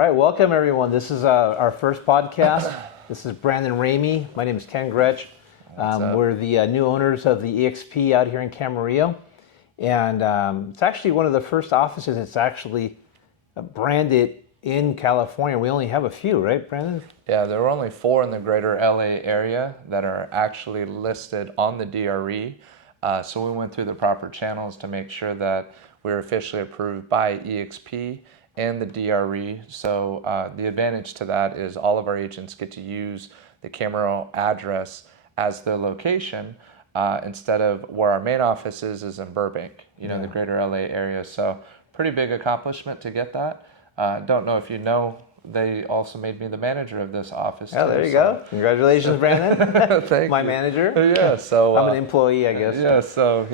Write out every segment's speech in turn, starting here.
All right, welcome everyone. This is our first podcast. This is Brandon Ramey. My name is Ken Gretsch. We're the new owners of the eXp out here in Camarillo. And it's actually one of the first offices that's actually branded in California. We only have a few, right, Brandon? Yeah, there are only 4 in the greater LA area that are actually listed on the DRE. So we went through the proper channels to make sure that we're officially approved by eXp and the DRE. So the advantage to that is all of our agents get to use the Camarillo address as their location instead of where our main office is in Burbank, in the greater LA area. So pretty big accomplishment to get that. Don't know if you know, they also made me the manager of this office. Oh, there you go. Congratulations, Brandon. Thank my you. manager. Yeah, so I'm an employee, I guess. Yeah, so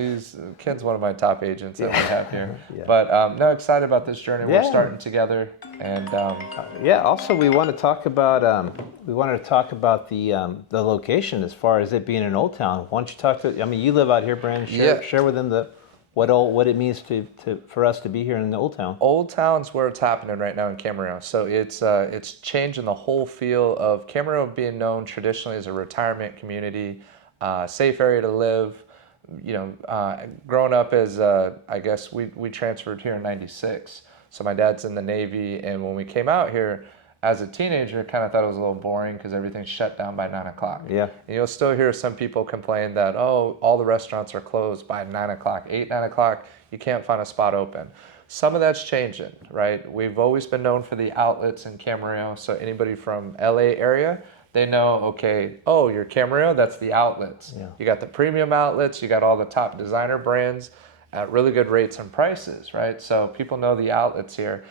Ken's one of my top agents that we have here. Yeah. But no, excited about this journey. We're starting together, and Also, we want to talk about the location as far as it being in Old Town. Why don't you talk to? I mean, you live out here, Brandon. Share with them what it means for us to be here in the Old Town. Old Town's where it's happening right now in Camarillo. So it's changing the whole feel of Camarillo being known traditionally as a retirement community, safe area to live. Growing up as I guess we transferred here in '96. So my dad's in the Navy, and when we came out here as a teenager, kind of thought it was a little boring because everything's shut down by 9 o'clock. Yeah. And you'll still hear some people complain that, all the restaurants are closed by 9 o'clock, 8, 9 o'clock, you can't find a spot open. Some of that's changing, right? We've always been known for the outlets in Camarillo. So anybody from LA area, they know, okay, you're Camarillo, that's the outlets. Yeah. You got the premium outlets, you got all the top designer brands at really good rates and prices, right? So people know the outlets here.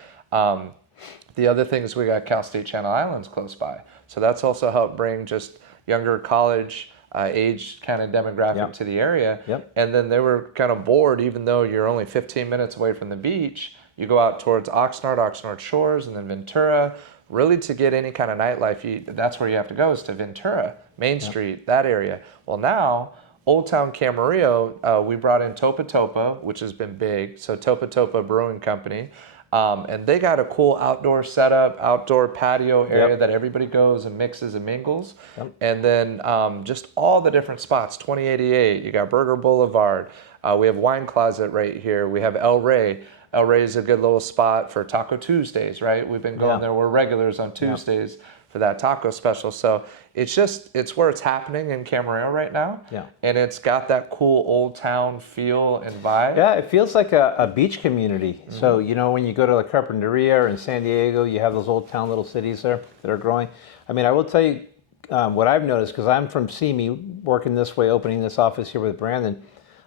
The other thing is we got Cal State Channel Islands close by. So that's also helped bring just younger college age kind of demographic to the area. Yep. And then they were kind of bored, even though you're only 15 minutes away from the beach. You go out towards Oxnard Shores, and then Ventura. Really, to get any kind of nightlife, that's where you have to go, is to Ventura, Main Street, that area. Well, now, Old Town Camarillo, we brought in Topa Topa, which has been big. So Topa Topa Brewing Company. And they got a cool outdoor setup, outdoor patio area that everybody goes and mixes and mingles. Yep. And then just all the different spots, 2088, you got Burger Boulevard. We have Wine Closet right here. We have El Rey. El Rey is a good little spot for Taco Tuesdays, right? We've been going there. We're regulars on Tuesdays for that taco special. So it's where it's happening in Camarillo right now. Yeah. And it's got that cool old town feel and vibe. Yeah, it feels like a beach community. Mm-hmm. So, when you go to La Carpinteria or in San Diego, you have those old town little cities there that are growing. I mean, I will tell you what I've noticed, because I'm from Simi, working this way, opening this office here with Brandon,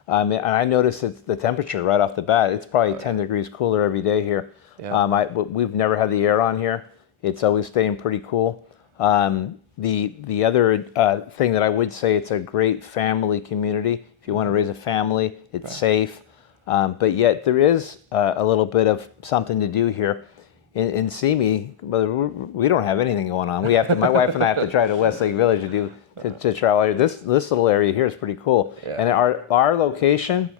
and I noticed it's the temperature right off the bat. It's probably 10 degrees cooler every day here. Yeah. We've never had the air on here. It's always staying pretty cool. The other thing that I would say, it's a great family community. If you want to raise a family, it's safe. But yet there is a little bit of something to do here. In Simi, we don't have anything going on. We have to. My wife and I have to try to Westlake Village to travel here. This little area here is pretty cool. Yeah. And our location,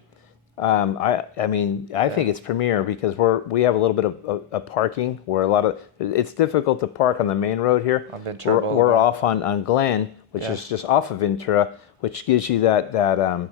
I think it's premier because we have a little bit of parking where it's difficult to park on the main road here. On Ventura Boulevard. We're off on Glen, which is just off of Ventura, which gives you that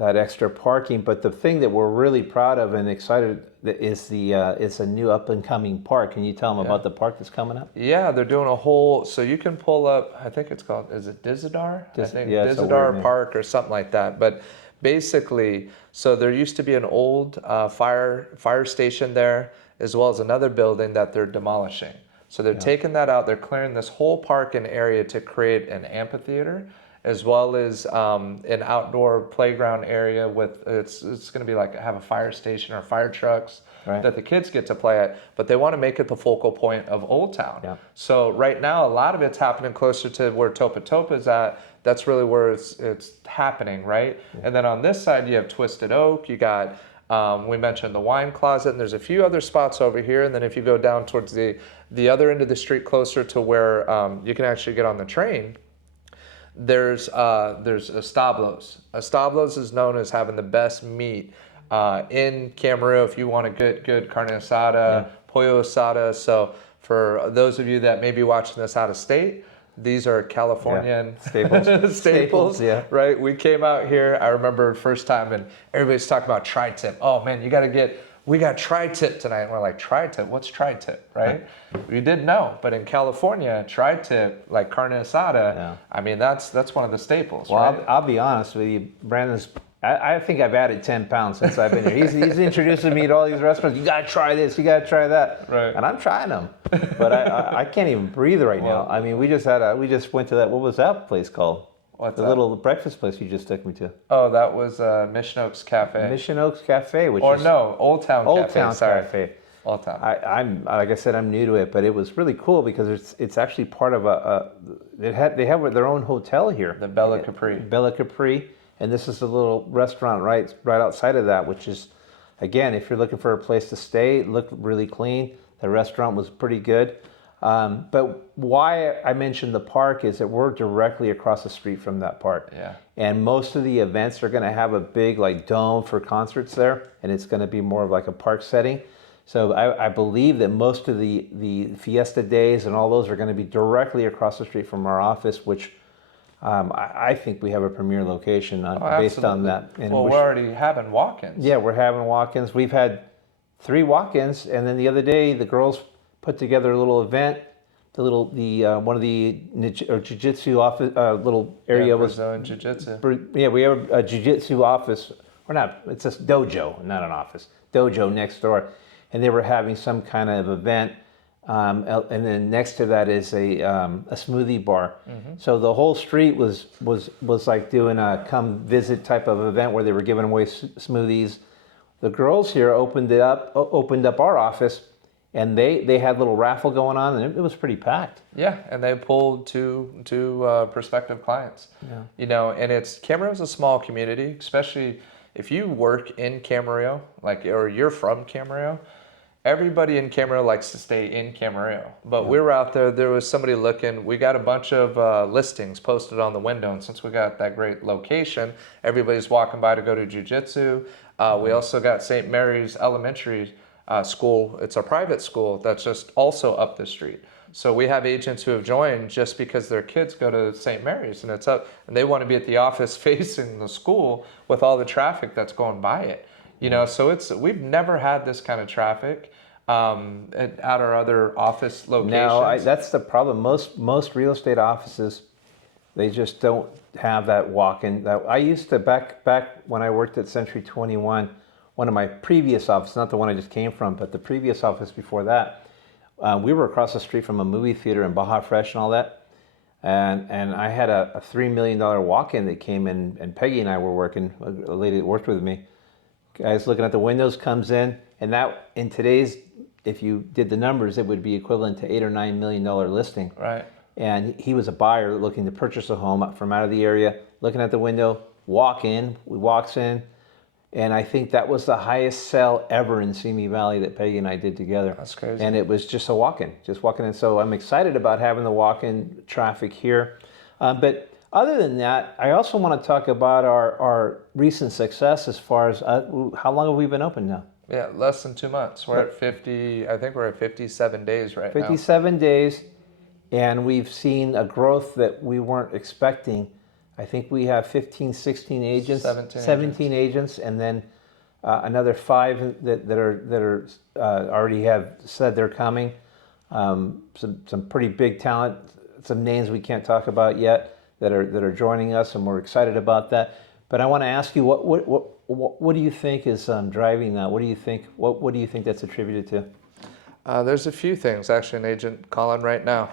extra parking. But the thing that we're really proud of and excited is it's a new up and coming park. Can you tell them about the park that's coming up? Yeah, they're doing a whole, so you can pull up, I think it's called, is it Dizadar? I think Dizadar Park or something like that. But basically, so there used to be an old fire station there, as well as another building that they're demolishing. So they're taking that out, they're clearing this whole park and area to create an amphitheater, as well as an outdoor playground area with, it's going to be like have a fire station or fire trucks that the kids get to play at, but they want to make it the focal point of Old Town. Yeah. So right now, a lot of it's happening closer to where Topa Topa is at. That's really where it's happening, right? Yeah. And then on this side, you have Twisted Oak, you got, we mentioned the Wine Closet, and there's a few other spots over here. And then if you go down towards the other end of the street closer to where you can actually get on the train, there's Establos. Establos is known as having the best meat in Camarillo. If you want a good carne asada, pollo asada. So for those of you that may be watching this out of state, these are Californian staples, yeah. right? We came out here, I remember first time, and everybody's talking about tri-tip. Oh man, we got tri-tip tonight. And we're like, tri-tip? What's tri-tip, right? We didn't know, but in California, tri-tip, like carne asada, I mean, that's one of the staples, well, right? I'll be honest with you, Brandon's. I think I've added 10 pounds since I've been here. He's introducing me to all these restaurants. You gotta try this, you gotta try that. Right. And I'm trying them, but I can't even breathe right now. I mean, we just went to that. What was that place called? What's the that? little breakfast place you just took me to? Oh, that was Mission Oaks Cafe. Mission Oaks Cafe, which or is no, Old Town Old Cafe. Town Sorry. Cafe. Old Town. I'm like I said, I'm new to it, but it was really cool because it's actually part of they have their own hotel here. The Bella Capri. Bella Capri, and this is a little restaurant right outside of that, which is, again, if you're looking for a place to stay, it looked really clean. The restaurant was pretty good. But why I mentioned the park is that we're directly across the street from that park. Yeah. And most of the events are going to have a big like dome for concerts there, and it's going to be more of like a park setting. So I believe that most of the Fiesta days and all those are going to be directly across the street from our office, which I think we have a premier location based on that. And well, we're already having walk-ins. Yeah, we're having walk-ins. We've had 3 walk-ins, and then the other day the girls put together a little event. One of the jiu-jitsu office little area was Brazilian jiu-jitsu. Yeah, we have a jiu-jitsu office, or not. It's a dojo, not an office. Dojo next door, and they were having some kind of event. And then next to that is a smoothie bar. Mm-hmm. So the whole street was like doing a come visit type of event where they were giving away smoothies. The girls here opened up our office, and they had a little raffle going on, and it was pretty packed. Yeah, and they pulled two prospective clients. Yeah. You know, and Camarillo's a small community, especially if you work in Camarillo, or you're from Camarillo. Everybody in Camarillo likes to stay in Camarillo, but we were out there was somebody looking. We got a bunch of listings posted on the window, and since we got that great location, everybody's walking by to go to jiu-jitsu. We also got St. Mary's Elementary School. It's a private school that's just also up the street. So we have agents who have joined just because their kids go to St. Mary's, and it's up, and they want to be at the office facing the school with all the traffic that's going by it. You know, so we've never had this kind of traffic at our other office locations. No, that's the problem. Most real estate offices, they just don't have that walk-in. I used to back when I worked at Century 21, one of my previous offices, not the one I just came from, but the previous office before that, we were across the street from a movie theater in Baja Fresh and all that. And I had a $3 million walk-in that came in, and Peggy and I were working, a lady that worked with me. Guys looking at the windows, comes in, and that in today's, if you did the numbers, it would be equivalent to $8 or $9 million listing. Right. And he was a buyer looking to purchase a home from out of the area, looking at the window, walks in, and I think that was the highest sell ever in Simi Valley that Peggy and I did together. That's crazy. And it was just a walk-in. So I'm excited about having the walk-in traffic here. But other than that, I also want to talk about our recent success as far as how long have we been open now? Yeah, less than 2 months. We're at 50, I think we're at 57 days right now. 57 days, and we've seen a growth that we weren't expecting. I think we have 15, 16 agents, 17 agents, and then another 5 that are already have said they're coming. Some pretty big talent, some names we can't talk about yet that are joining us, and we're excited about that. But I want to ask you, what do you think is driving that? What do you think that's attributed to? There's a few things. Actually, an agent calling right now.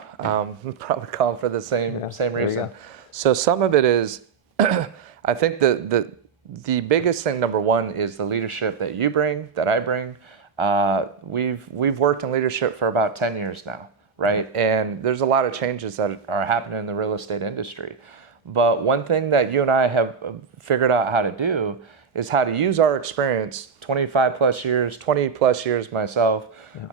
Probably calling for the same reason. So some of it is, I think the biggest thing, number one, is the leadership that you bring, that I bring. We've worked in leadership for about 10 years now, right? And there's a lot of changes that are happening in the real estate industry. But one thing that you and I have figured out how to do is how to use our experience, 25 plus years, 20 plus years myself.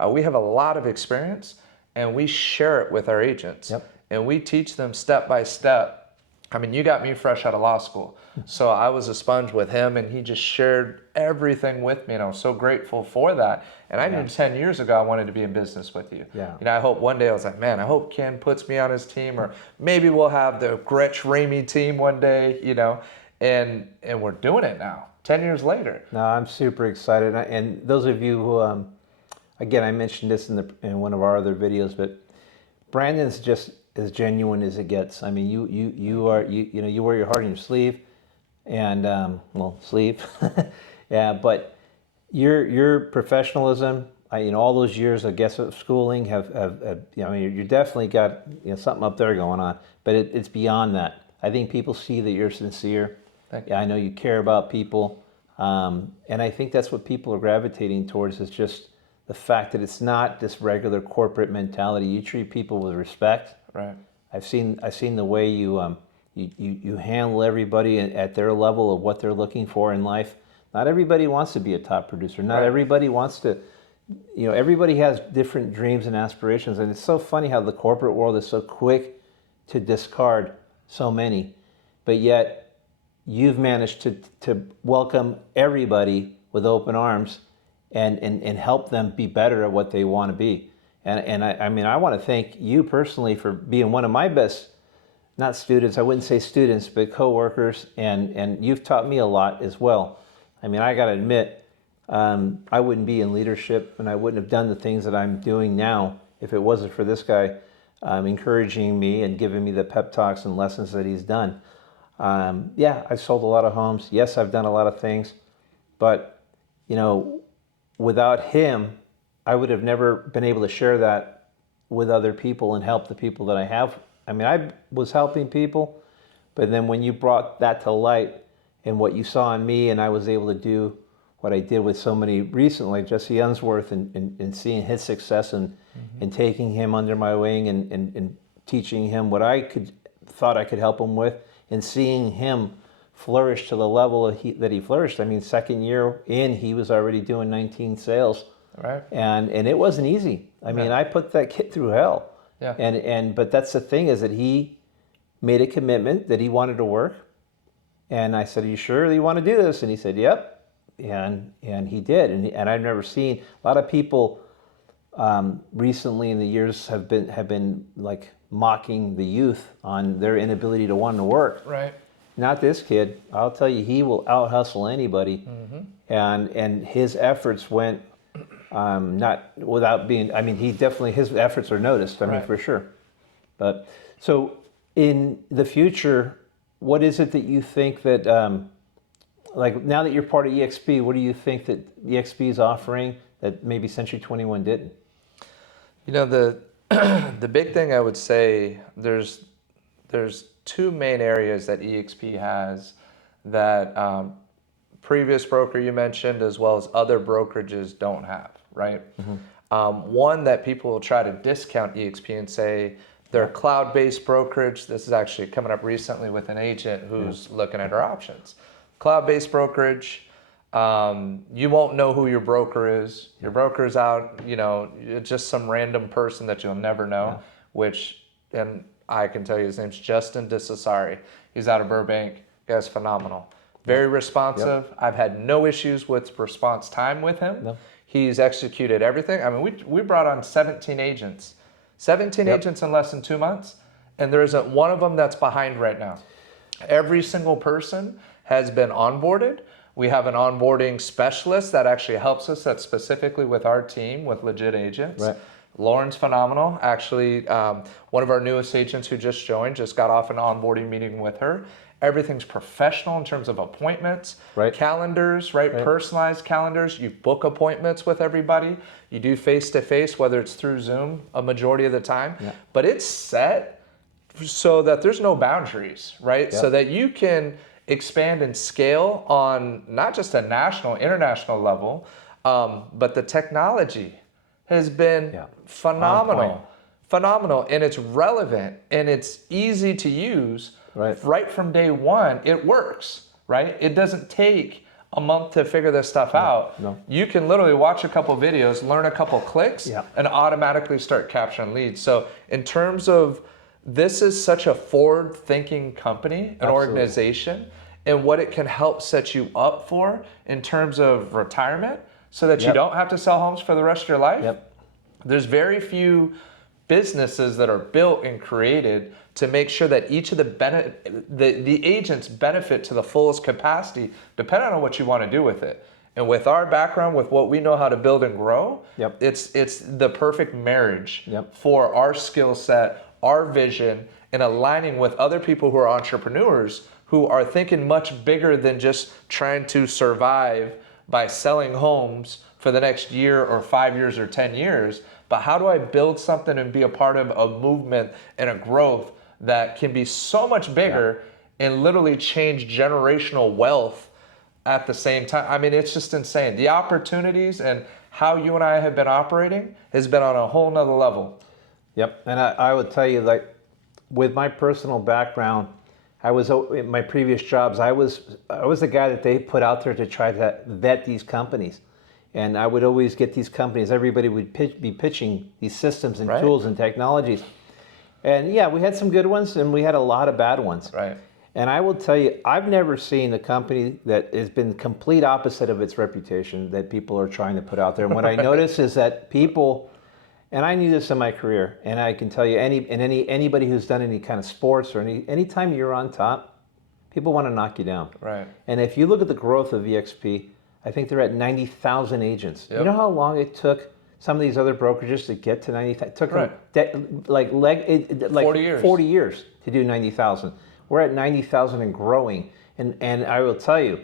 We have a lot of experience, and we share it with our agents. Yep. And we teach them step by step I mean, you got me fresh out of law school. So I was a sponge with him, and he just shared everything with me, and I was so grateful for that. And I knew 10 years ago I wanted to be in business with you. Yeah. You know, I hope one day, I was like, man, I hope Ken puts me on his team, or maybe we'll have the Gretsch Ramey team one day, you know, and we're doing it now, 10 years later. No, I'm super excited. And those of you who, again, I mentioned this in one of our other videos, but Brandon's just as genuine as it gets. I mean, you wear your heart on your sleeve, and sleeve, yeah. But your professionalism, all those years, I guess, of schooling have you definitely got something up there going on. But it's beyond that. I think people see that you're sincere. I know you care about people, and I think that's what people are gravitating towards, is just the fact that it's not this regular corporate mentality. You treat people with respect. Right. I've seen the way you handle everybody at their level of what they're looking for in life. Not everybody wants to be a top producer. Not everybody wants to. Everybody has different dreams and aspirations, and it's so funny how the corporate world is so quick to discard so many, but yet you've managed to welcome everybody with open arms and help them be better at what they want to be. And I want to thank you personally for being one of my best, not students, I wouldn't say students, but coworkers, and you've taught me a lot as well. I mean, I got to admit, I wouldn't be in leadership, and I wouldn't have done the things that I'm doing now if it wasn't for this guy encouraging me and giving me the pep talks and lessons that he's done. I've sold a lot of homes. Yes, I've done a lot of things, but without him, I would have never been able to share that with other people and help the people that I have. I mean, I was helping people, but then when you brought that to light and what you saw in me, and I was able to do what I did with so many recently, Jesse Unsworth, and seeing his success and taking him under my wing and teaching him what I thought I could help him with, and seeing him flourish to the level that he flourished. I mean, second year in, he was already doing 19 sales. Right. And it wasn't easy. I mean, I put that kid through hell. Yeah. But that's the thing, is that he made a commitment that he wanted to work. And I said, "Are you sure that you want to do this?" And he said, "Yep." And he did. And I've never seen a lot of people recently in the years have been like mocking the youth on their inability to want to work. Right. Not this kid. I'll tell you, he will out hustle anybody. And his efforts went not without being. I mean, his efforts are noticed. I mean, for sure. But so in the future, what is it that you think that, like now that you're part of eXp, what do you think that eXp is offering that maybe Century 21 didn't? The big thing I would say, there's two main areas that eXp has that previous broker you mentioned, as well as other brokerages, don't have, right? One that people will try to discount eXp and say they're a cloud-based brokerage. This is actually coming up recently with an agent who's looking at our options. Cloud-based brokerage, you won't know who your broker is. Your broker's out, just some random person that you'll never know, and I can tell you his name's Justin DeCesare. He's out of Burbank. Guy's phenomenal. Very responsive. I've had no issues with response time with him. He's executed everything. I mean, we brought on 17 agents. 17 agents in less than 2 months, and there isn't one of them that's behind right now. Every single person has been onboarded. We have an onboarding specialist that actually helps us, that's specifically with our team, with legit agents. Right. Lauren's phenomenal. Actually, one of our newest agents who just joined just got off an onboarding meeting with her. Everything's professional in terms of appointments, calendars, personalized calendars. You book appointments with everybody. You do face-to-face, whether it's through Zoom a majority of the time. But it's set so that there's no boundaries, right? So that you can expand and scale on not just a national, international level, but the technology has been phenomenal. Phenomenal, and it's relevant, and it's easy to use. Right from day one, it works, right? It doesn't take a month to figure this stuff out. You can literally watch a couple videos, learn a couple clicks, and automatically start capturing leads. So in terms of this is such a forward-thinking company, an organization, and what it can help set you up for in terms of retirement so that you don't have to sell homes for the rest of your life. There's very few businesses that are built and created to make sure that each of the agents benefit to the fullest capacity, depending on what you want to do with it. And with our background, with what we know how to build and grow, it's the perfect marriage for our skill set, our vision, and aligning with other people who are entrepreneurs who are thinking much bigger than just trying to survive by selling homes for the next year or 5 years or 10 years. But how do I build something and be a part of a movement and a growth that can be so much bigger and literally change generational wealth at the same time? I mean, it's just insane. The opportunities and how you and I have been operating has been on a whole nother level. And I would tell you, like, with my personal background, I was in my previous jobs, I was the guy that they put out there to try to vet these companies. And I would always get these companies, everybody would be pitching these systems and tools and technologies. And yeah, we had some good ones and we had a lot of bad ones. And I will tell you, I've never seen a company that has been complete opposite of its reputation that people are trying to put out there. And what I notice is that people, and I knew this in my career, and I can tell you, anybody who's done any kind of sports or anytime you're on top, people want to knock you down. And if you look at the growth of eXp, I think they're at 90,000 agents. You know how long it took some of these other brokerages to get to 90,000? It took them like 40 years to do 90,000. We're at 90,000 and growing. And I will tell you,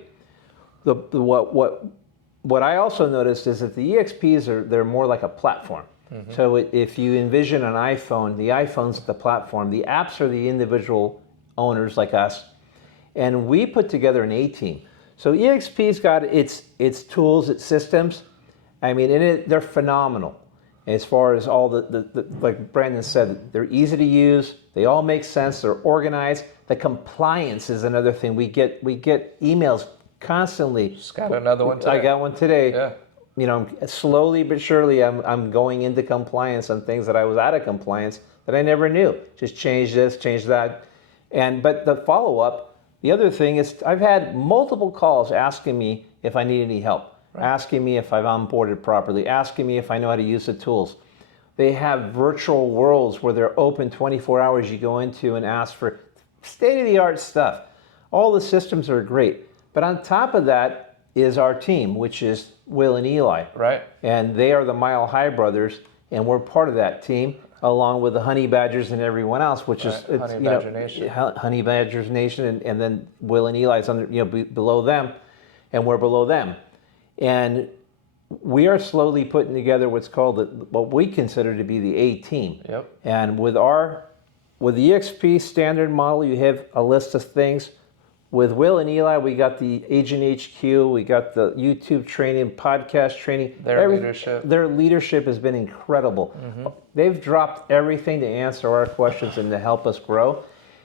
what I also noticed is that the eXps they're more like a platform. So if you envision an iPhone, the iPhone's the platform. The apps are the individual owners like us. And we put together an A-team. So eXp's got its tools, its systems. I mean, they're phenomenal as far as all the like Brandon said, they're easy to use. They all make sense. They're organized. The compliance is another thing. We get emails constantly. Just got another one today. I got one today. You know, slowly but surely, I'm going into compliance on things that I was out of compliance that I never knew. Just change this, change that, but the follow-up. The other thing is I've had multiple calls asking me if I need any help, asking me if I've onboarded properly, asking me if I know how to use the tools. They have virtual worlds where they're open 24 hours you go into and ask for state-of-the-art stuff. All the systems are great. But on top of that is our team, which is Will and Eli. And they are the Mile High brothers, and we're part of that team, along with the Honey Badgers and everyone else, which is Honey Badgers Nation, and then Will and Eli is under, below them, and we're below them, and we are slowly putting together what's called what we consider to be the A team. And with the eXp standard model, you have a list of things. With Will and Eli, we got the Agent HQ, we got the YouTube training, podcast training. Their leadership has been incredible. They've dropped everything to answer our questions and to help us grow.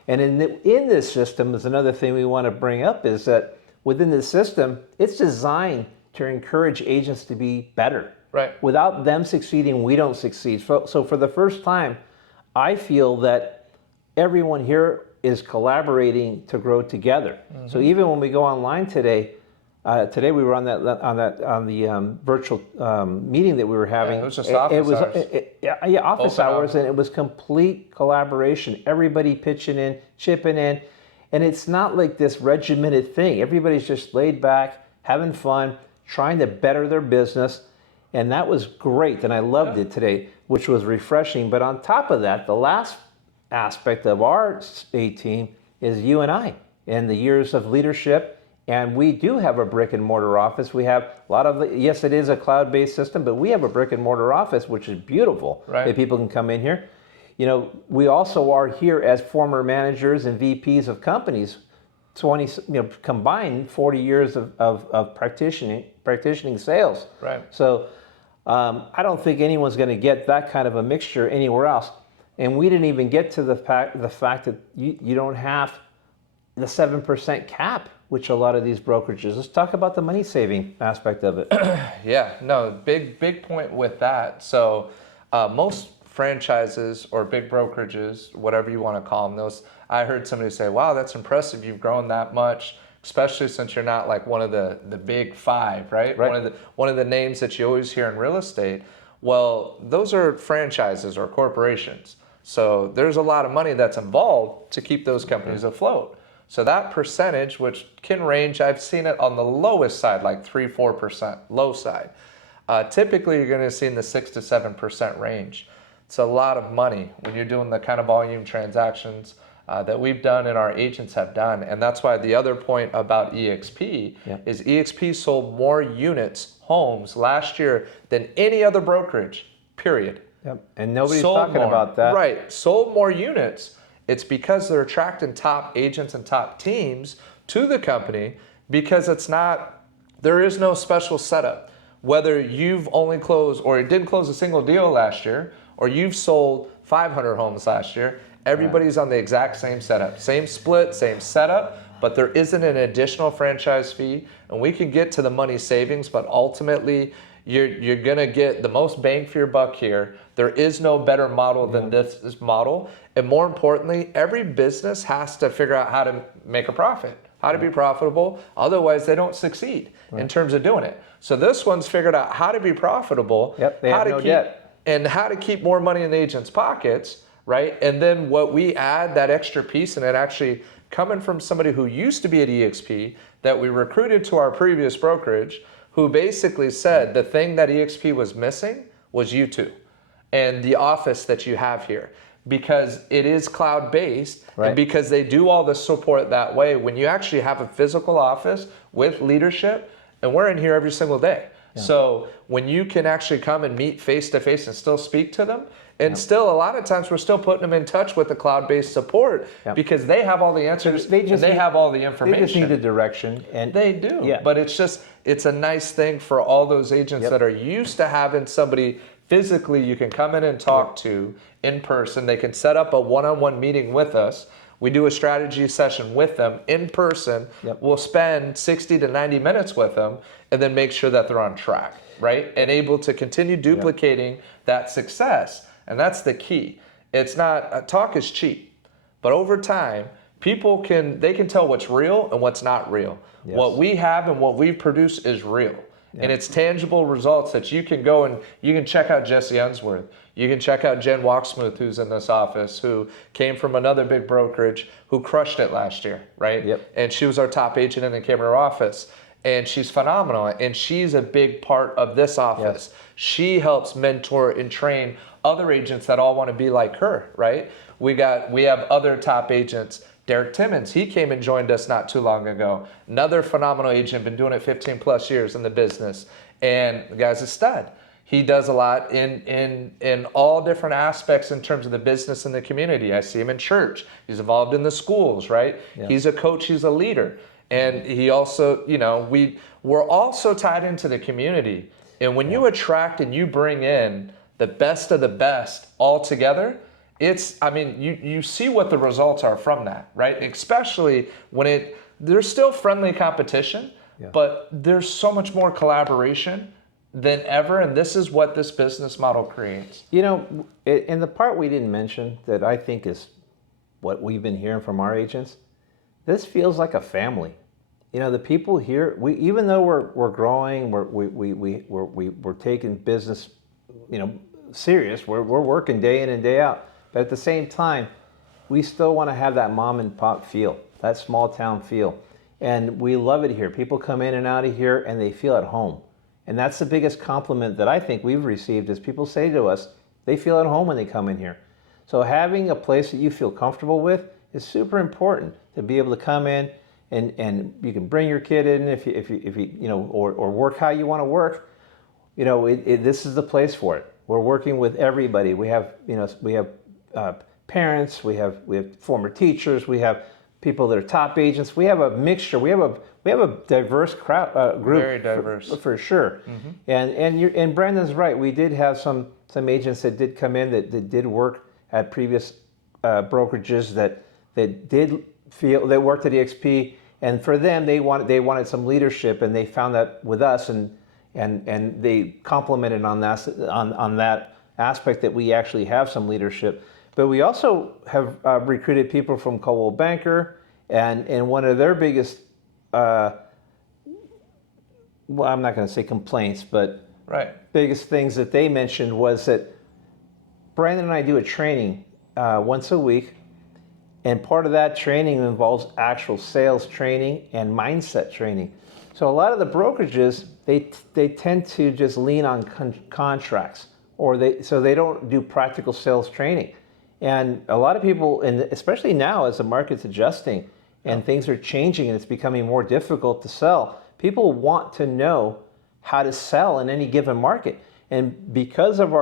And in this system, is another thing we want to bring up is that within the system, it's designed to encourage agents to be better. Without them succeeding, we don't succeed. So for the first time, I feel that everyone here is collaborating to grow together. So even when we go online today, we were on the virtual meeting that we were having. It was just office hours. Office hours, and it was complete collaboration. Everybody pitching in, chipping in, and it's not like this regimented thing. Everybody's just laid back, having fun, trying to better their business, and that was great. And I loved it today, which was refreshing. But on top of that, the last aspect of our A team is you and I and the years of leadership. And we do have a brick and mortar office. We have a lot of, yes, it is a cloud-based system, but we have a brick and mortar office, which is beautiful that people can come in here. You know, we also are here as former managers and VPs of companies, combined 40 years of practicing sales. So I don't think anyone's going to get that kind of a mixture anywhere else. And we didn't even get to the fact that you don't have the 7% cap, which a lot of these brokerages. Let's talk about the money saving aspect of it. Big point with that. So franchises or big brokerages, whatever you want to call them, those, I heard somebody say, wow, that's impressive. You've grown that much, especially since you're not like one of the big five, right? One of the names that you always hear in real estate. Well, those are franchises or corporations. So there's a lot of money that's involved to keep those companies afloat. So that percentage, which can range, I've seen it on the lowest side, like 3-4%, low side. Typically, you're going to see in the 6 to 7% range. It's a lot of money when you're doing the kind of volume transactions that we've done and our agents have done. And that's why the other point about eXp is eXp sold more units, homes last year than any other brokerage, period. Yep. And nobody's talking about that. Right. Sold more units. It's because they're attracting top agents and top teams to the company because there is no special setup. Whether you've only closed or didn't close a single deal last year or you've sold 500 homes last year, everybody's on the exact same setup. Same split, same setup, but there isn't an additional franchise fee. And we can get to the money savings, but ultimately, you're going to get the most bang for your buck here. There is no better model than this model. And more importantly, every business has to figure out how to make a profit, how to be profitable. Otherwise, they don't succeed in terms of doing it. So this one's figured out how to be profitable, they have no debt, and how to keep more money in the agent's pockets, right? And then what we add, that extra piece, and it actually coming from somebody who used to be at eXp that we recruited to our previous brokerage, who basically said the thing that eXp was missing was you two and the office that you have here, because it is cloud-based and because they do all the support that way. When you actually have a physical office with leadership, and we're in here every single day. So when you can actually come and meet face-to-face and still speak to them, and still a lot of times we're still putting them in touch with the cloud-based support because they have all the answers and they have all the information. They just need a direction. And they do. But it's a nice thing for all those agents that are used to having somebody physically you can come in and talk to in person. They can set up a one-on-one meeting with us. We do a strategy session with them in person. We'll spend 60 to 90 minutes with them and then make sure that they're on track, right? And able to continue duplicating that success. And that's the key. It's not, talk is cheap, but over time, people can tell what's real and what's not real. What we have and what we produce is real. And it's tangible results that you can go and you can check out Jesse Unsworth. You can check out Jen Walksmooth, who's in this office, who came from another big brokerage, who crushed it last year, right? And she was our top agent and came to our office. And she's phenomenal. And she's a big part of this office. She helps mentor and train other agents that all want to be like her, right? We have other top agents. Derek Timmons, he came and joined us not too long ago. Another phenomenal agent, been doing it 15 plus years in the business. And the guy's a stud. He does a lot in all different aspects in terms of the business and the community. I see him in church. He's involved in the schools, right? He's a coach, he's a leader. And he also, we're also tied into the community. And when you attract and you bring in the best of the best all together, you see what the results are from that, right? Especially when there's still friendly competition, but there's so much more collaboration than ever, and this is what this business model creates. And the part we didn't mention that I think is what we've been hearing from our agents, this feels like a family. The people here, even though we're growing, we're taking business, serious. We're working day in and day out. But at the same time, we still want to have that mom and pop feel, that small town feel. And we love it here. People come in and out of here and they feel at home. And that's the biggest compliment that I think we've received is people say to us, they feel at home when they come in here. So having a place that you feel comfortable with is super important to be able to come in and you can bring your kid in if you or work how you want to work. This is the place for it. We're working with everybody. We have parents, we have former teachers, we have people that are top agents. We have a mixture. We have a diverse crowd group. Very diverse for sure. And Brandon's right. We did have some agents that did come in that did work at previous brokerages that worked at eXp, and for them they wanted some leadership, and they found that with us, and they complimented on that aspect that we actually have some leadership. But we also have recruited people from Coldwell Banker, and one of their biggest, well, I'm not going to say complaints, but biggest things that they mentioned was that Brandon and I do a training once a week, and part of that training involves actual sales training and mindset training. So a lot of the brokerages, they tend to just lean on contracts, so they don't do practical sales training. And a lot of people, especially now as the market's adjusting and things are changing and it's becoming more difficult to sell, people want to know how to sell in any given market. And because of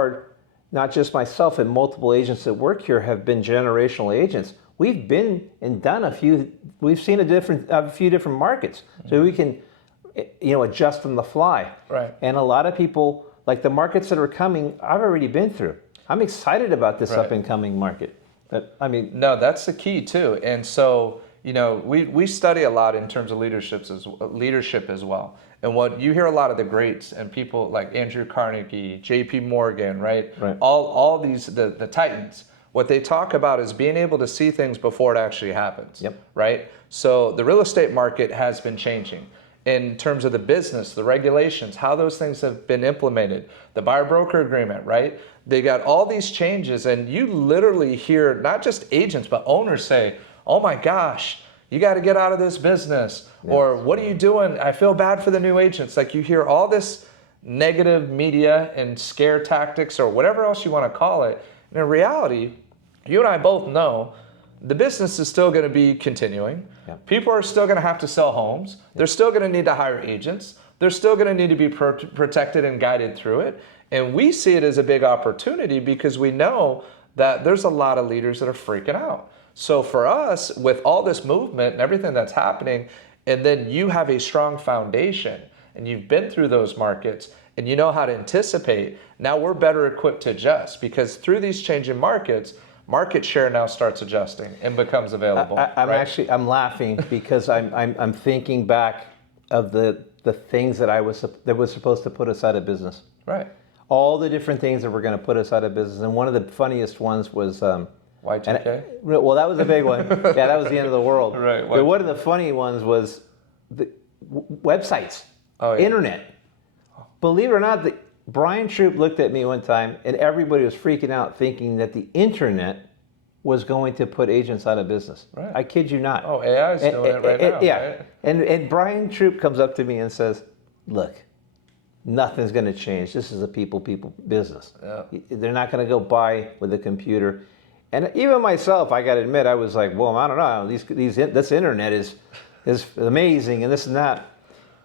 not just myself and multiple agents that work here have been generational agents, we've been and done we've seen a few different markets. So we can, adjust on the fly. Right. And a lot of people, like the markets that are coming, I've already been through. I'm excited about this up and coming market. But no, that's the key too. And so, we study a lot in terms of leadership as well. And what you hear a lot of the greats and people like Andrew Carnegie, JP Morgan, right? All these, the titans, what they talk about is being able to see things before it actually happens. Right? So the real estate market has been changing in terms of the business, the regulations, how those things have been implemented, the buyer broker agreement, right? They got all these changes, and you literally hear not just agents, but owners say, oh my gosh, you got to get out of this business. Or what are you doing? I feel bad for the new agents. Like you hear all this negative media and scare tactics or whatever else you want to call it. And in reality, you and I both know the business is still going to be continuing. People are still going to have to sell homes. They're still going to need to hire agents. They're still going to need to be protected and guided through it. And we see it as a big opportunity because we know that there's a lot of leaders that are freaking out. So for us, with all this movement and everything that's happening, and then you have a strong foundation and you've been through those markets and you know how to anticipate, now we're better equipped to adjust because through these changing markets, market share now starts adjusting and becomes available. I'm laughing because I'm thinking back of the things that was supposed to put us out of business. Right. All the different things that were going to put us out of business, and one of the funniest ones was Y2K? Well, that was a big one. Yeah, that was the end of the world. Right. But one of the funny ones was the websites, internet. Believe it or not, Brian Troop looked at me one time, and everybody was freaking out thinking that the internet was going to put agents out of business. Right. I kid you not. Oh, AI is doing it right now. Yeah. Right? And Brian Troop comes up to me and says, look, nothing's going to change. This is a people business. Yeah. They're not going to go buy with a computer. And even myself, I got to admit, I was like, well, I don't know. This internet is amazing and this and that.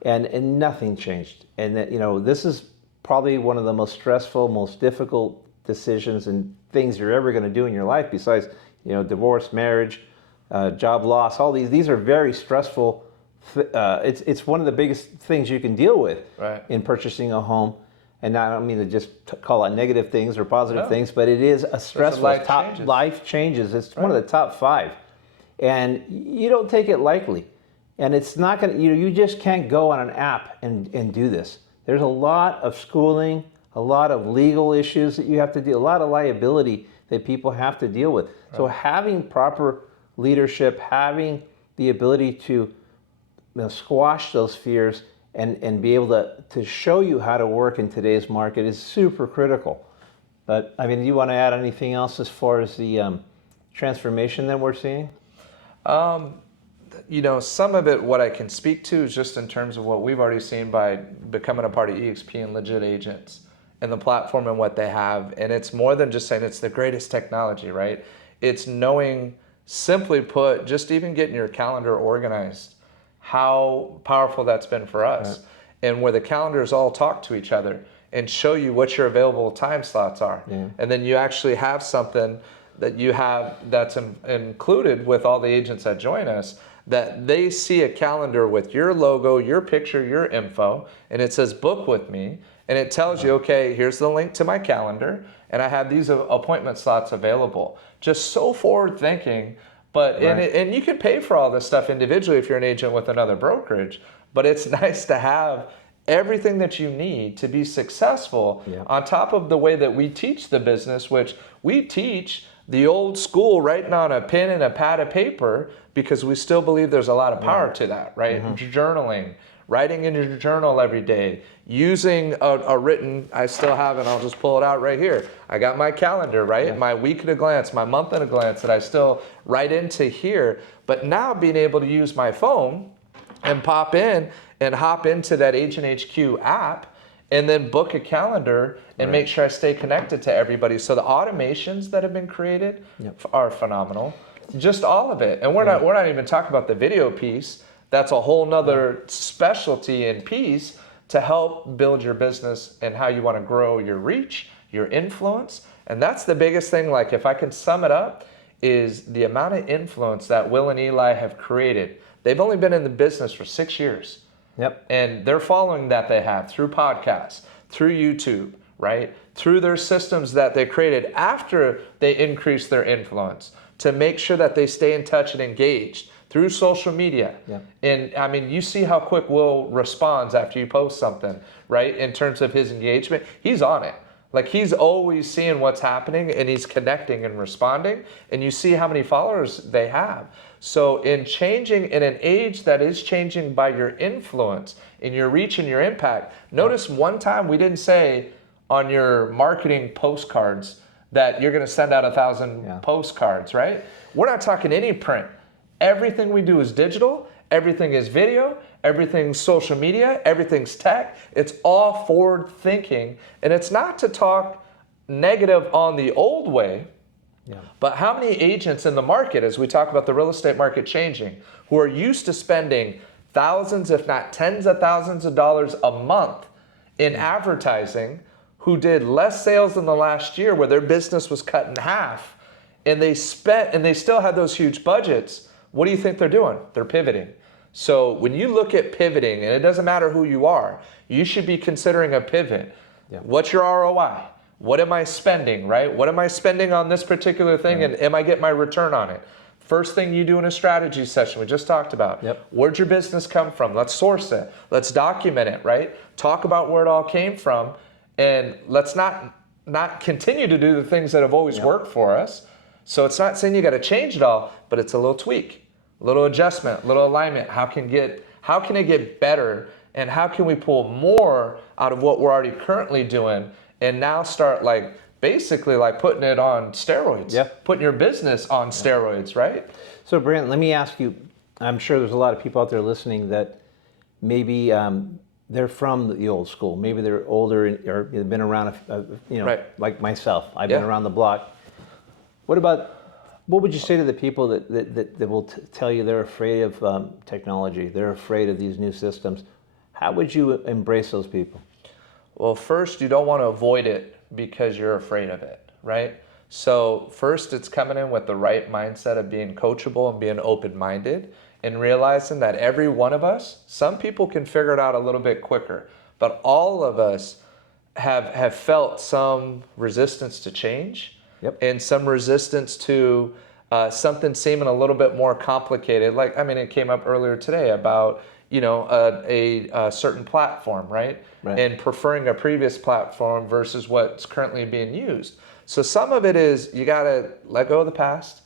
And nothing changed. And this is probably one of the most stressful, most difficult decisions and things you're ever going to do in your life besides, divorce, marriage, job loss, all these are very stressful. It's one of the biggest things you can deal with in purchasing a home. And I don't mean to just call out negative things or positive things, but it is a stressful life changes. It's one of the top 5. And you don't take it lightly. And it's not going to, you just can't go on an app and do this. There's a lot of schooling, a lot of legal issues that you have to deal, a lot of liability that people have to deal with. So having proper leadership, having the ability to squash those fears and be able to show you how to work in today's market is super critical. But do you want to add anything else as far as the transformation that we're seeing? Some of it, what I can speak to is just in terms of what we've already seen by becoming a part of eXp and Legit Agents and the platform and what they have. And it's more than just saying it's the greatest technology, right? It's knowing, simply put, just even getting your calendar organized, how powerful that's been for us. Right. And where the calendars all talk to each other and show you what your available time slots are. Yeah. And then you actually have something that you have that's included with all the agents that join us, that they see a calendar with your logo, your picture, your info, and it says book with me, and it tells you, okay, here's the link to my calendar, and I have these appointment slots available. Just so forward thinking, but and you can pay for all this stuff individually if you're an agent with another brokerage, but it's nice to have everything that you need to be successful, on top of the way that we teach the business, which we teach the old school writing on a pen and a pad of paper, because we still believe there's a lot of power to that, right? Journaling, writing in your journal every day, using a written, I still have it, I'll just pull it out right here. I got my calendar, right? My week at a glance, my month at a glance that I still write into here. But now being able to use my phone and pop in and hop into that Agent HQ app and then book a calendar and make sure I stay connected to everybody. So the automations that have been created are phenomenal. Just all of it. And we're not even talking about the video piece. That's a whole nother specialty and piece to help build your business and how you want to grow your reach, your influence. And that's the biggest thing. Like, if I can sum it up, is the amount of influence that Will and Eli have created. They've only been in the business for 6 years. And they're following that they have through podcasts, through YouTube, right? Through their systems that they created after they increased their influence to make sure that they stay in touch and engaged through social media. And I mean, you see how quick Will responds after you post something, right? In terms of his engagement, he's on it. Like, he's always seeing what's happening and he's connecting and responding, and you see how many followers they have. So in changing in an age that is changing by your influence and your reach and your impact, notice one time we didn't say on your marketing postcards that you're going to send out 1,000 postcards, right? We're not talking any print. Everything we do is digital. Everything is video, everything's social media, everything's tech. It's all forward thinking. And it's not to talk negative on the old way, but how many agents in the market, as we talk about the real estate market changing, who are used to spending thousands, if not tens of thousands of dollars a month in advertising, who did less sales in the last year where their business was cut in half, and they still had those huge budgets. What do you think they're doing? They're pivoting. So when you look at pivoting, and it doesn't matter who you are, you should be considering a pivot. What's your ROI? What am I spending, right? What am I spending on this particular thing, and am I getting my return on it? First thing you do in a strategy session, we just talked about. Where'd your business come from? Let's source it. Let's document it, right? Talk about where it all came from, and let's not continue to do the things that have always worked for us. So it's not saying you got to change it all, but it's a little tweak. Little adjustment, little alignment. How can it get better, and how can we pull more out of what we're already currently doing, and now start basically putting it on steroids, putting your business on steroids, right? So Brent, let me ask you, I'm sure there's a lot of people out there listening that maybe they're from the old school. Maybe they're older or they've been around, like myself. I've been around the block. What would you say to the people that will tell you they're afraid of technology, they're afraid of these new systems? How would you embrace those people? Well, first, you don't want to avoid it because you're afraid of it, right? So first, it's coming in with the right mindset of being coachable and being open-minded and realizing that every one of us, some people can figure it out a little bit quicker, but all of us have felt some resistance to change. And some resistance to something seeming a little bit more complicated. It came up earlier today about, a certain platform, right? And preferring a previous platform versus what's currently being used. So some of it is you got to let go of the past,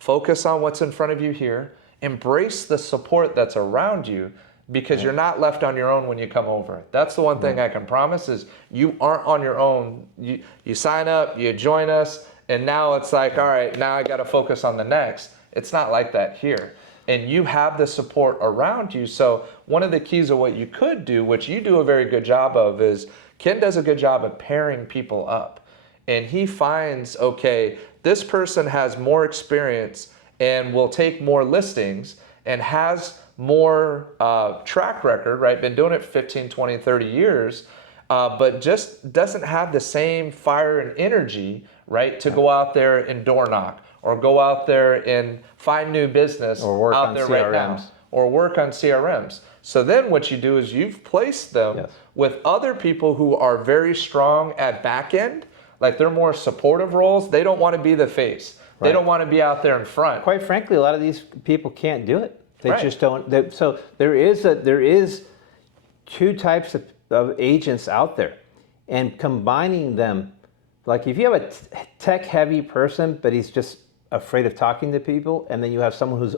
focus on what's in front of you here, embrace the support that's around you, because you're not left on your own when you come over. That's the one thing I can promise is you aren't on your own. You sign up, you join us, and now it's all right, now I got to focus on the next. It's not like that here. And you have the support around you. So one of the keys of what you could do, which you do a very good job of, is Ken does a good job of pairing people up. And he finds, okay, this person has more experience and will take more listings and has more track record, right? Been doing it for 15, 20, 30 years, but just doesn't have the same fire and energy, right, to go out there and door knock or go out there and find new business or work out on there CRMs. right now, or work on CRMs. So then what you do is you've placed them with other people who are very strong at back end, like they're more supportive roles. They don't want to be the face. They don't want to be out there in front. Quite frankly, a lot of these people can't do it. They just don't. So there is two types of of agents out there and combining them. Like if you have a tech heavy person, but he's just afraid of talking to people, and then you have someone who's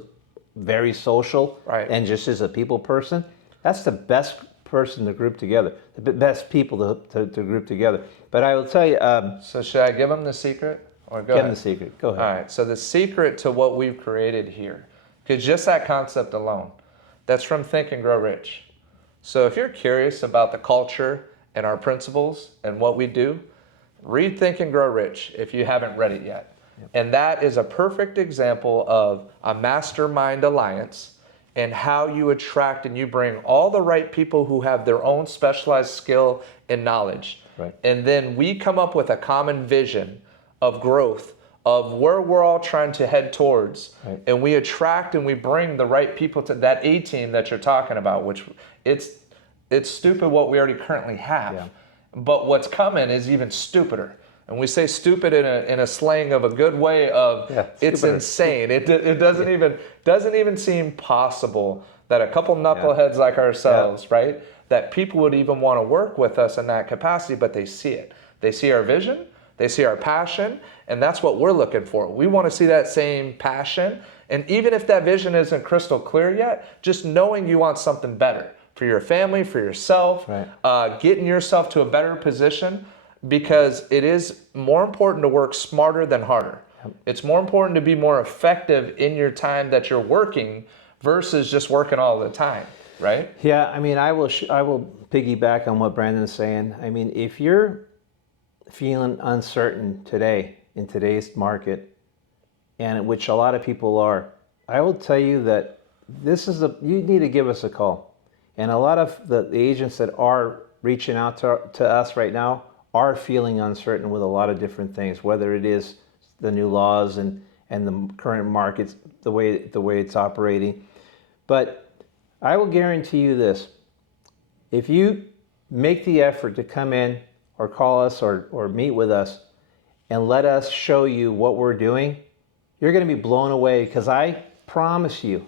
very social and just is a people person, that's the best person to group together, the best people to group together. But I will tell you. So should I give them the secret? Or go give ahead. them the secret. Go ahead. All right. So the secret to what we've created here, because just that concept alone, that's from Think and Grow Rich. So if you're curious about the culture and our principles and what we do, read Think and Grow Rich if you haven't read it yet. Yep. And that is a perfect example of a mastermind alliance and how you attract and you bring all the right people who have their own specialized skill and knowledge. Right. And then we come up with a common vision of growth, of where we're all trying to head towards. Right. And we attract and we bring the right people to that A team that you're talking about, which it's stupid what we already currently have. Yeah. But what's coming is even stupider. And we say stupid in a slang of a good way of it's insane. It doesn't even seem possible that a couple knuckleheads like ourselves, right, that people would even want to work with us in that capacity, but they see it. They see our vision, they see our passion, and that's what we're looking for. We want to see that same passion. And even if that vision isn't crystal clear yet, just knowing you want something better for your family, for yourself, getting yourself to a better position, because it is more important to work smarter than harder. It's more important to be more effective in your time that you're working versus just working all the time, right? Yeah, I mean, I will piggyback on what Brandon's saying. I mean, if you're feeling uncertain today in today's market, and which a lot of people are, I will tell you that you need to give us a call. And a lot of the agents that are reaching out to us right now are feeling uncertain with a lot of different things, whether it is the new laws and the current markets, the way it's operating. But I will guarantee you this: if you make the effort to come in or call us or meet with us and let us show you what we're doing, you're going to be blown away, because I promise you,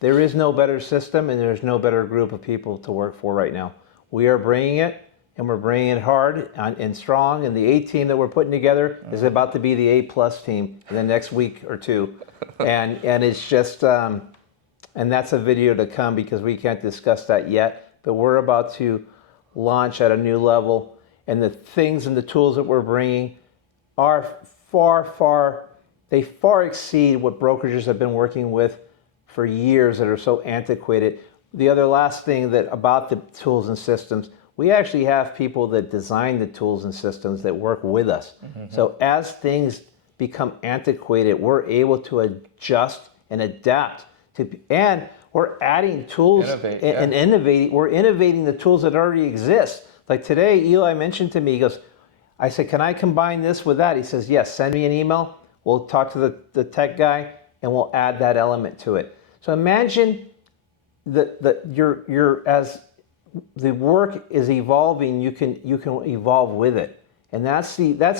there is no better system and there's no better group of people to work for right now. We are bringing it, and we're bringing it hard and strong, and the A team that we're putting together is about to be the A+ team in the next week or two. And it's just, and that's a video to come because we can't discuss that yet, but we're about to launch at a new level, and the things and the tools that we're bringing are far exceed what brokerages have been working with for years that are so antiquated. The other last thing that about the tools and systems, we actually have people that design the tools and systems that work with us. Mm-hmm. So as things become antiquated, we're able to adjust and adapt and we're adding tools and innovating. We're innovating the tools that already exist. Like today, Eli mentioned to me, he goes, I said, can I combine this with that? He says, yes, send me an email. We'll talk to the tech guy and we'll add that element to it. So imagine that you're as the work is evolving, you can evolve with it. And that's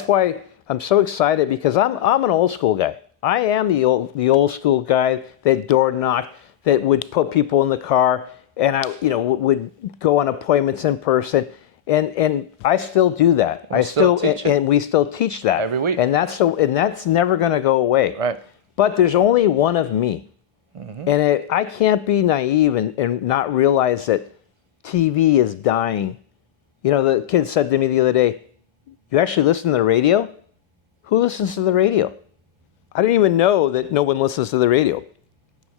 why I'm so excited, because I'm an old school guy. I am the old school guy that door knocked, that would put people in the car, and I would go on appointments in person, and I still do that. And we still teach that every week. And that's never going to go away. Right. But there's only one of me. Mm-hmm. And I can't be naive and not realize that TV is dying. The kid said to me the other day, you actually listen to the radio? Who listens to the radio? I didn't even know that no one listens to the radio.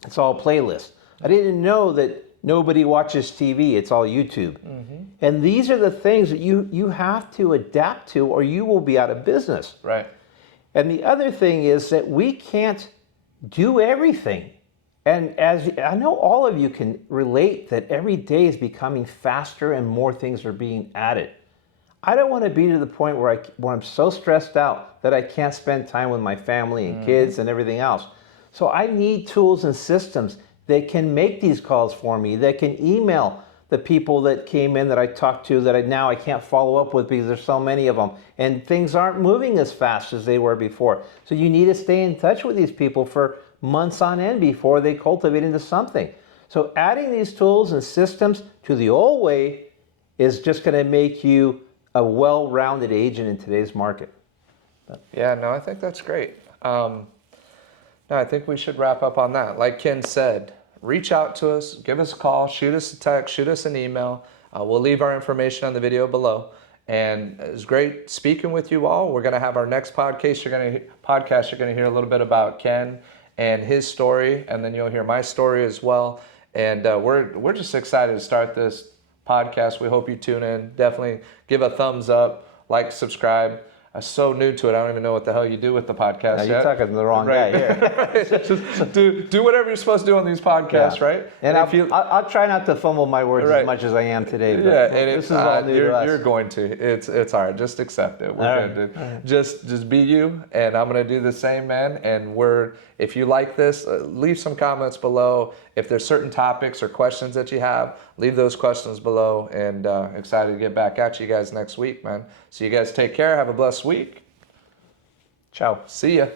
It's all playlists. I didn't know that nobody watches TV. It's all YouTube. Mm-hmm. And these are the things that you have to adapt to, or you will be out of business. Right. And the other thing is that we can't do everything. And as I know all of you can relate that every day is becoming faster and more things are being added. I don't want to be to the point where I'm so stressed out that I can't spend time with my family and kids and everything else. So I need tools and systems that can make these calls for me, that can email the people that came in that I talked to that I can't follow up with because there's so many of them. And things aren't moving as fast as they were before. So you need to stay in touch with these people for months on end before they cultivate into something. So adding these tools and systems to the old way is just going to make you a well-rounded agent in today's market. Yeah, no, I think that's great. No, I think we should wrap up on that. Like Ken said, reach out to us, give us a call, shoot us a text, shoot us an email. We'll leave our information on the video below. And it was great speaking with you all. We're going to have our next podcast. You're going to hear a little bit about Ken and his story, and then you'll hear my story as well. And we're just excited to start this podcast. We hope you tune in. Definitely give a thumbs up, like, subscribe. I'm so new to it. I don't even know what the hell you do with the podcast. Now, you're talking to the wrong guy here. Right. Just do whatever you're supposed to do on these podcasts, right? And I'll try not to fumble my words as much as I am today. But yeah, and this is all new to us. You're going to. It's all right. Just accept it. We're good, dude. Right. Just be you, and I'm gonna do the same, man. And if you like this, leave some comments below. If there's certain topics or questions that you have, leave those questions below. And excited to get back at you guys next week, man. So you guys take care. Have a blessed week. Ciao. See ya.